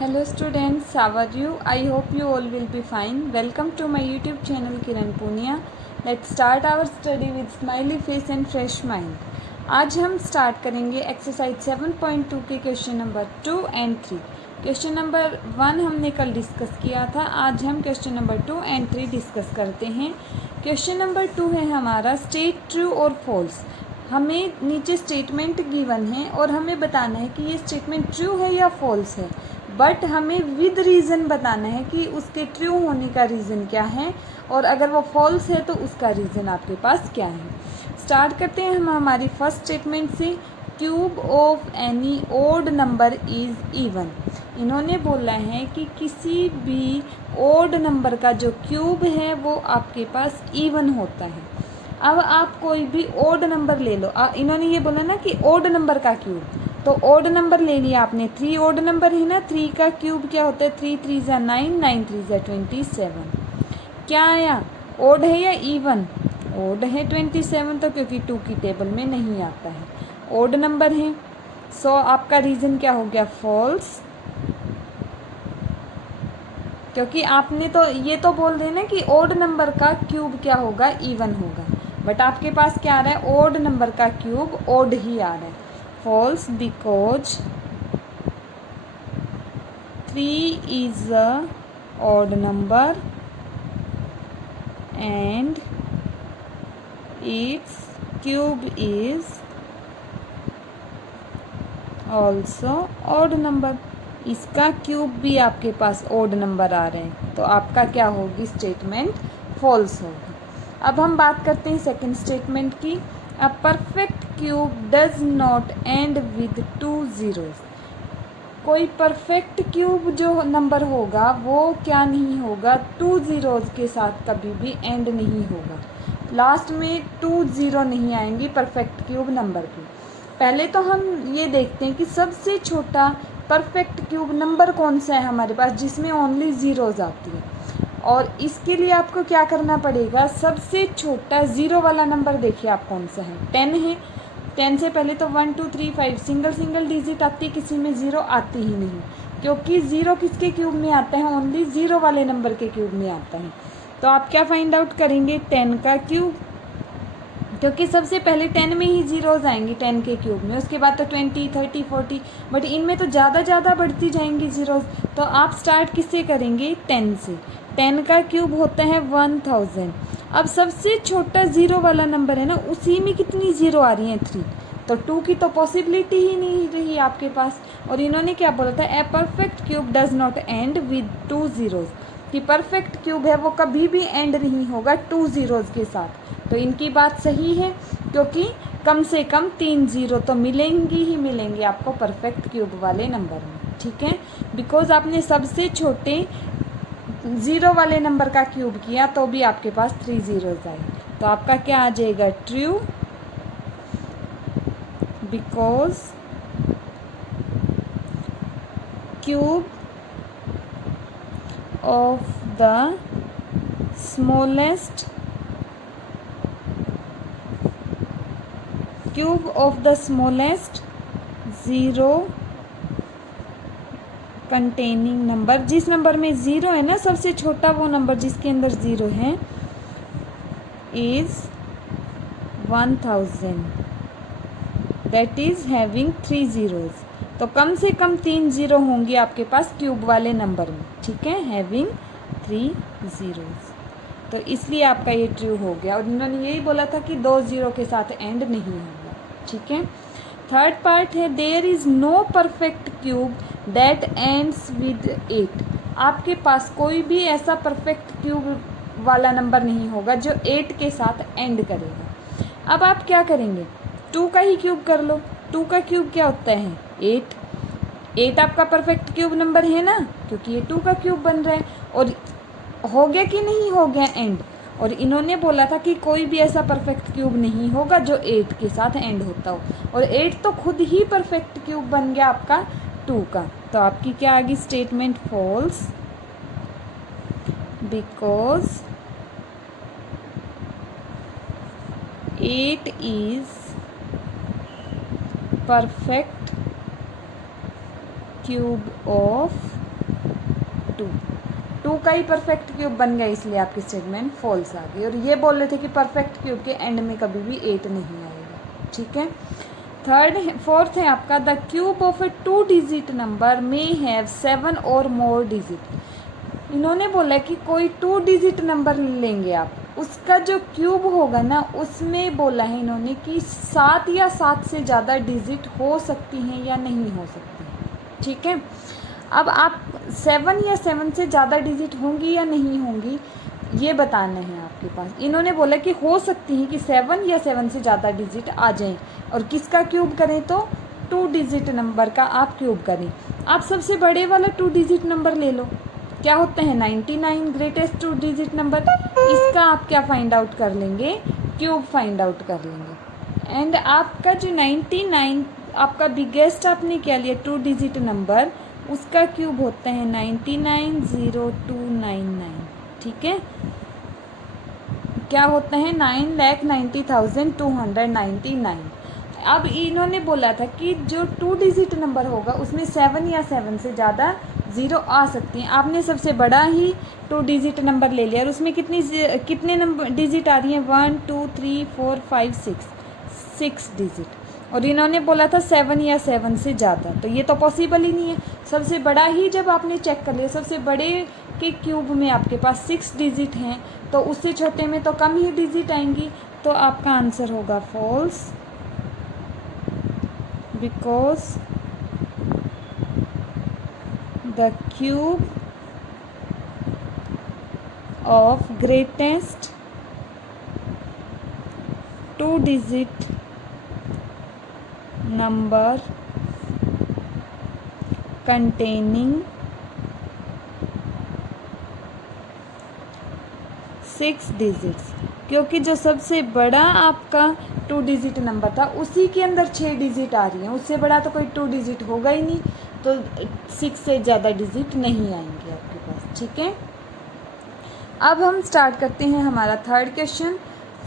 Hello students, how are you? I hope you all will be fine. Welcome to my YouTube channel Kiran Punia. Let's start our study with smiley face and fresh mind. आज हम start करेंगे exercise 7.2 के question number 2 and 3. Question number 1 हमने कल discuss किया था. आज हम क्वेश्चन नंबर 2 एंड 3 डिस्कस करते हैं. क्वेश्चन नंबर 2 है हमारा स्टेट ट्रू और फॉल्स. हमें नीचे स्टेटमेंट गिवन है और हमें बताना है कि ये स्टेटमेंट ट्रू है या फॉल्स है, बट हमें विद रीज़न बताना है कि उसके ट्रू होने का रीज़न क्या है और अगर वो फॉल्स है तो उसका रीज़न आपके पास क्या है. स्टार्ट करते हैं हम हमारी फर्स्ट स्टेटमेंट से. Cube of any odd number is even. इन्होंने बोला है कि किसी भी ओड नंबर का जो क्यूब है वो आपके पास इवन होता है. अब आप कोई भी ओड नंबर ले लो. इन्होंने ये बोला ना कि ओड नंबर का क्यूब, तो ओड नंबर ले लिया आपने. 3 ओड नंबर है ना, 3 का क्यूब क्या होता है? 3 3 ज़ा 9, 9 3 ज़ा 27. क्या आया? ओड है या इवन? ओड है 27, तो क्योंकि 2 की टेबल में नहीं आता है, ओड नंबर है. सो आपका रीज़न क्या हो गया? फॉल्स. क्योंकि आपने तो ये तो बोल देना कि ओड नंबर का क्यूब क्या होगा? इवन होगा. बट आपके पास क्या आ रहा है? ओड नंबर का क्यूब ओड ही आ रहा है. False because 3 is a odd number and its cube is also odd number. इसका क्यूब भी आपके पास ओड नंबर आ रहे हैं, तो आपका क्या होगी? स्टेटमेंट फॉल्स होगी. अब हम बात करते हैं सेकंड स्टेटमेंट की. A perfect cube does not and with 2 zeros. कोई परफेक्ट क्यूब जो नंबर होगा वो क्या नहीं होगा? 2 zeros के साथ कभी भी एंड नहीं होगा. लास्ट में 2 0 नहीं आएंगी परफेक्ट क्यूब नंबर की. पहले तो हम ये देखते हैं कि सबसे छोटा परफेक्ट क्यूब नंबर कौन सा है हमारे पास जिसमें ओनली ज़ीरोज़ आती है. और इसके लिए आपको क्या करना पड़ेगा? सबसे छोटा ज़ीरो वाला नंबर देखिए आप कौन सा है? 10 है. 10 से पहले तो 1 2 3 5 सिंगल डिजिट आती है, किसी में ज़ीरो आती ही नहीं, क्योंकि ज़ीरो किसके क्यूब में आता है? ओनली ज़ीरो वाले नंबर के क्यूब में आता है. तो आप क्या फाइंड आउट करेंगे? 10 का क्यूब, क्योंकि सबसे पहले 10 में ही ज़ीरोज़ आएंगी 10 के क्यूब में. उसके बाद तो 20 30 40, बट इनमें तो ज़्यादा बढ़ती जाएंगी ज़ीरोज़. तो आप स्टार्ट किससे करेंगे? 10 से. 10 का क्यूब होता है 1000. अब सबसे छोटा ज़ीरो वाला नंबर है ना, उसी में कितनी ज़ीरो आ रही हैं? 3. तो 2 की तो पॉसिबिलिटी ही नहीं रही आपके पास. और इन्होंने क्या बोला था? A perfect cube does not and with 2 zeros. कि परफेक्ट क्यूब है वो कभी भी एंड नहीं होगा 2 zeros के साथ. तो इनकी बात सही है, क्योंकि कम से कम 3 ज़ीरो तो मिलेंगी ही मिलेंगी आपको परफेक्ट क्यूब वाले नंबर में. ठीक है, बिकॉज आपने सबसे छोटे ज़ीरो वाले नंबर का क्यूब किया तो भी आपके पास 3 zeros आए. तो आपका क्या आ जाएगा? True. Because cube of the smallest zero containing number. जिस नंबर में ज़ीरो है ना, सबसे छोटा वो नंबर जिसके अंदर ज़ीरो है, is 1000. That is having 3 zeros. तो कम से कम 3 ज़ीरो होंगी आपके पास क्यूब वाले नंबर में. ठीक है, हैविंग 3 zeros. तो इसलिए आपका ये ट्रू हो गया. और इन्होंने यही बोला था कि 2 ज़ीरो के साथ एंड नहीं होगा. ठीक है. थर्ड पार्ट है there is no perfect cube that ends with 8. आपके पास कोई भी ऐसा परफेक्ट क्यूब वाला नंबर नहीं होगा जो 8 के साथ एंड करेगा. अब आप क्या करेंगे? 2 का ही क्यूब कर लो. 2 का क्यूब क्या होता है? 8. 8 आपका परफेक्ट क्यूब नंबर है ना, क्योंकि ये 2 का क्यूब बन रहा है. और हो गया कि नहीं हो गया एंड? और इन्होंने बोला था कि कोई भी ऐसा परफेक्ट क्यूब नहीं होगा जो 8 के साथ एंड होता हो. और 8 तो खुद ही परफेक्ट क्यूब बन गया आपका 2 का. तो आपकी क्या आ गई स्टेटमेंट? फॉल्स. बिकॉज 8 इज perfect cube of टू का ही परफेक्ट क्यूब बन गया, इसलिए आपकी स्टेटमेंट फॉल्स आ गई। और ये बोल रहे थे कि परफेक्ट क्यूब के एंड में कभी भी 8 नहीं आएगा, ठीक है। फोर्थ है आपका, the cube of A 2 digit number may have 7 और मोर डिजिट। इन्होंने बोला कि कोई 2 डिजिट नंबर लेंगे आप, उसका जो क्यूब होगा ना उसमें बोला है इन्होंने कि 7 या 7 से ज़्यादा डिजिट हो सकती हैं या नहीं हो सकती हैं, ठीक है। अब आप 7 या 7 से ज़्यादा डिजिट होंगी या नहीं होंगी ये बताना है आपके पास। इन्होंने बोला कि हो सकती है कि 7 या 7 से ज़्यादा डिजिट आ जाएं, और किसका क्यूब करें तो 2 डिजिट नंबर का आप क्यूब करें। आप सबसे बड़े वाला 2 डिजिट नंबर ले लो, क्या होता है 99 ग्रेटेस्ट 2 डिजिट नंबर, इसका आप क्या फाइंड आउट कर लेंगे, क्यूब फाइंड आउट कर लेंगे। एंड आपका जो 99 आपका बिगेस्ट आपने क्या लिया 2 डिजिट नंबर, उसका क्यूब होता है 99,0299, ठीक है। क्या होता है 9,90,299। अब इन्होंने बोला था कि जो 2 डिजिट नंबर होगा उसमें 7 या 7 से ज़्यादा ज़ीरो आ सकती हैं। आपने सबसे बड़ा ही 2 डिजिट नंबर ले लिया और उसमें कितने नंबर डिजिट आ रही हैं 1 2 3 4 5 6 डिजिट, और इन्होंने बोला था 7 या 7 से ज़्यादा, तो ये तो पॉसिबल ही नहीं है। सबसे बड़ा ही जब आपने चेक कर लिया, सबसे बड़े के क्यूब में आपके पास 6 डिजिट हैं, तो उससे छोटे में तो कम ही डिजिट आएंगी, तो आपका आंसर होगा false, because the cube of greatest 2 digit number containing 6 digits, क्योंकि जो सबसे बड़ा आपका 2 डिजिट नंबर था उसी के अंदर 6 डिजिट आ रही हैं, उससे बड़ा तो कोई 2 डिजिट होगा ही नहीं, तो 6 से ज़्यादा डिजिट नहीं आएंगे आपके पास, ठीक है। अब हम स्टार्ट करते हैं हमारा third question.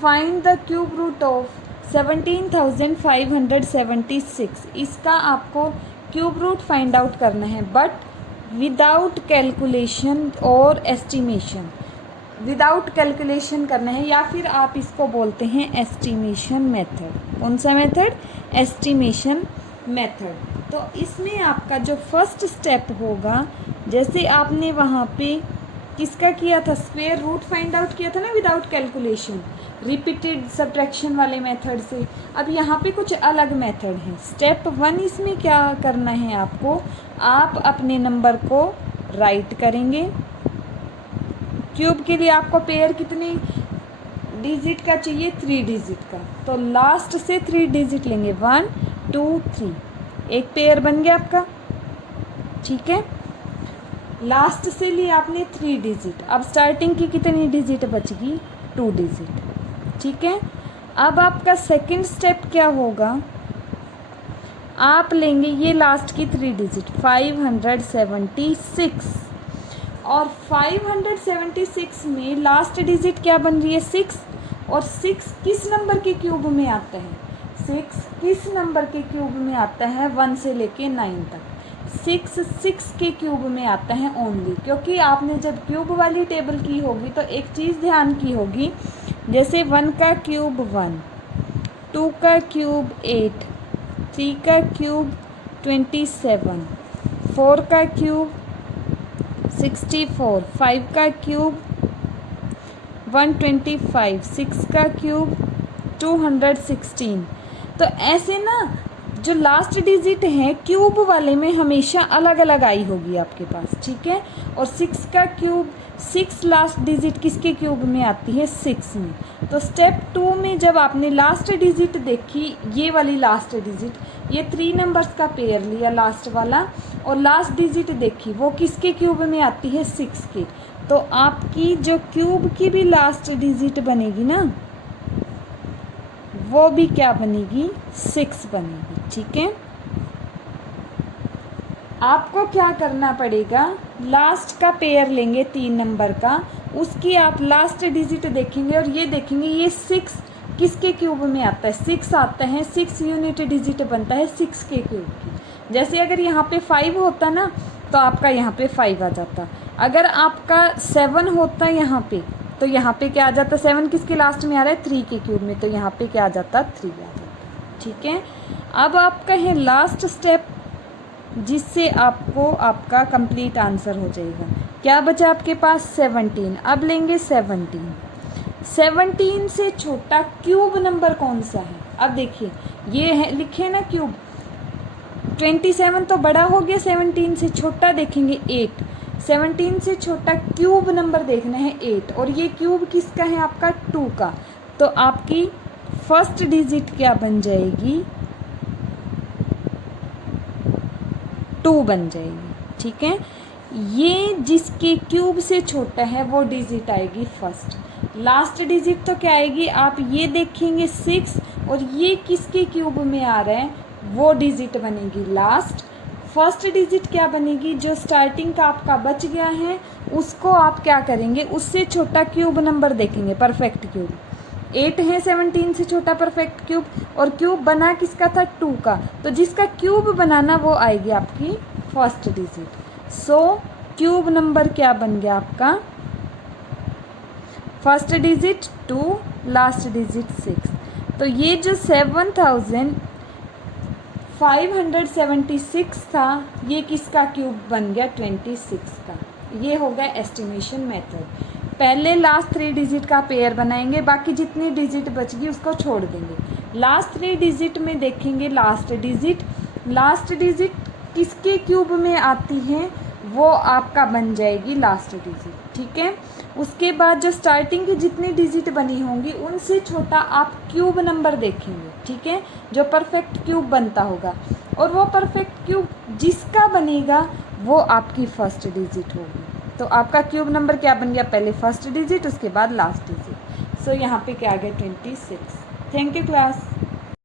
Find the cube root of 17,576। इसका आपको क्यूब रूट फाइंड आउट करना है, बट विदाउट कैलकुलेशन और एस्टिमेशन। विदाउट कैलकुलेशन करना है, या फिर आप इसको बोलते हैं एस्टिमेशन मेथड। कौन सा मेथड? Estimation method. तो इसमें आपका जो फर्स्ट स्टेप होगा, जैसे आपने वहाँ पे किसका किया था, स्क्वायर रूट फाइंड आउट किया था ना विदाउट कैलकुलेशन, रिपीटेड सब्ट्रैक्शन वाले मेथड से। अब यहाँ पे कुछ अलग मेथड है। स्टेप 1 इसमें क्या करना है आपको, आप अपने नंबर को राइट करेंगे। क्यूब के लिए आपको पेयर कितने डिजिट का चाहिए, 3 डिजिट का, तो लास्ट से 3 डिजिट लेंगे, 1 2 3, एक पेयर बन गया आपका, ठीक है। लास्ट से लिए आपने 3 डिजिट, अब स्टार्टिंग की कितनी डिजिट बच गई, 2 डिजिट, ठीक है। अब आपका सेकंड स्टेप क्या होगा, आप लेंगे ये लास्ट की 3 डिजिट 576, और 576 में लास्ट डिजिट क्या बन रही है 6, और 6 किस नंबर के क्यूब में आता है, 6 किस नंबर के क्यूब में आता है 1 से लेके 9 तक, 6 के क्यूब में आता है ओनली। क्योंकि आपने जब क्यूब वाली टेबल की होगी तो एक चीज़ ध्यान की होगी, जैसे 1 का क्यूब 1, 2 का क्यूब 8, 3 का क्यूब 27, 4 का क्यूब 64, 5 का क्यूब 125, 6 का क्यूब 216। तो ऐसे ना जो लास्ट डिजिट है क्यूब वाले में हमेशा अलग अलग आई होगी आपके पास, ठीक है। और 6 का क्यूब 6 लास्ट डिजिट किसके क्यूब में आती है 6 में। तो स्टेप 2 में जब आपने लास्ट डिजिट देखी, ये वाली लास्ट डिजिट, ये 3 नंबर्स का पेयर लिया लास्ट वाला, और लास्ट डिजिट देखी वो किसके क्यूब में आती है 6 के, तो आपकी जो क्यूब की भी लास्ट डिजिट बनेगी ना वो भी क्या बनेगी 6 बनेगी, ठीक है। आपको क्या करना पड़ेगा, लास्ट का पेयर लेंगे 3 नंबर का, उसकी आप लास्ट डिजिट देखेंगे और ये देखेंगे ये 6 किसके क्यूब में आता है, 6 आता है, 6 यूनिट डिजिट बनता है 6 के क्यूब की। जैसे अगर यहाँ पे 5 होता ना तो आपका यहाँ पे 5 आ जाता, अगर आपका 7 होता यहाँ पे तो यहाँ पे क्या आ जाता, 7 किसके लास्ट में आ रहा है, 3 के क्यूब में, तो यहाँ पे क्या आ जाता, 3 आ जाता। ठीक है, अब आपका है लास्ट स्टेप जिससे आपको आपका कंप्लीट आंसर हो जाएगा। क्या बचा आपके पास, 17। अब लेंगे 17 से छोटा क्यूब नंबर कौन सा है। अब देखिए ये है, लिखे ना क्यूब, 27 तो बड़ा हो गया, 17 से छोटा देखेंगे 8। 17 से छोटा क्यूब नंबर देखना है 8, और ये क्यूब किसका है, आपका 2 का। तो आपकी फर्स्ट डिजिट क्या बन जाएगी, 2 बन जाएगी। ठीक है, ये जिसके क्यूब से छोटा है वो डिजिट आएगी फर्स्ट। लास्ट डिजिट तो क्या आएगी, आप ये देखेंगे 6, और ये किसके क्यूब में आ रहा है, वो डिजिट बनेगी लास्ट। फर्स्ट डिजिट क्या बनेगी, जो स्टार्टिंग का आपका बच गया है उसको आप क्या करेंगे, उससे छोटा क्यूब नंबर देखेंगे, परफेक्ट क्यूब। 8 है 17 से छोटा परफेक्ट क्यूब, और क्यूब बना किसका था, 2 का, तो जिसका क्यूब बनाना वो आएगी आपकी फर्स्ट डिजिट। सो क्यूब नंबर क्या बन गया आपका, फर्स्ट डिजिट 2, लास्ट डिजिट 6। तो ये जो 7576 था, ये किसका क्यूब बन गया, 26 का। ये हो गया एस्टिमेशन मेथड। पहले लास्ट 3 डिजिट का पेयर बनाएंगे, बाकी जितनी डिजिट बच गई उसको छोड़ देंगे। लास्ट 3 डिजिट में देखेंगे लास्ट डिजिट किसके क्यूब में आती है, वो आपका बन जाएगी लास्ट डिजिट। ठीक है, उसके बाद जो स्टार्टिंग की जितनी डिजिट बनी होंगी उनसे छोटा आप क्यूब नंबर देखेंगे। ठीक है, जो परफेक्ट क्यूब बनता होगा, और वो परफेक्ट क्यूब जिसका बनेगा वो आपकी फर्स्ट डिजिट होगी। तो आपका क्यूब नंबर क्या बन गया, पहले फर्स्ट डिजिट उसके बाद लास्ट डिजिट। सो यहाँ पे क्या आ गया, 26। Thank you class.